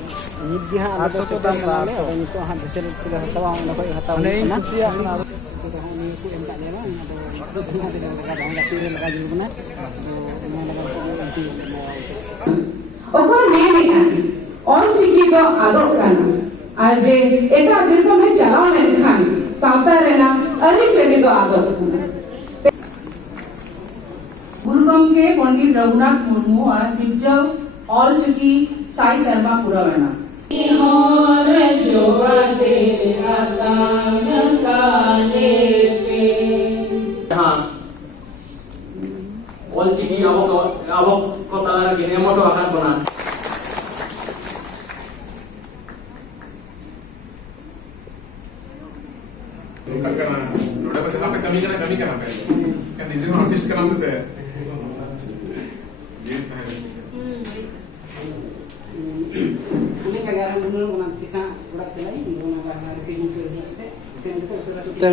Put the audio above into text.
नित भी हाँ आलो तो सेटा बनाले और नितो हाँ बिसेल के हतावा उन कोई हतावा नहीं कुसिया ना तो उनी को एम का देना तो दुनिया दे लगा दांगा तीरे लगा जुल बना तो मैं लगा अंति ओको नेमी आती ऑल चिकी दो आदो काना और जे एटा दिसम ने चलाव लेनखान सावता रेना अरे चली दो आदो गुरुगम के पंडित रघुनाथ मुर्मू और शिवजव ऑल चुकी साई शर्मा पुरावना हाँ ऑल चुकी अब को ताला के एमोटो आकार बना करना नोड़ा बस यहाँ पे कमी करना पे क्या निजी में आर्टिस्ट का नाम से है ये Ini negara dulu orang kisah udah mulai orang hari sibuk kerja kita, saya itu sudah sudah.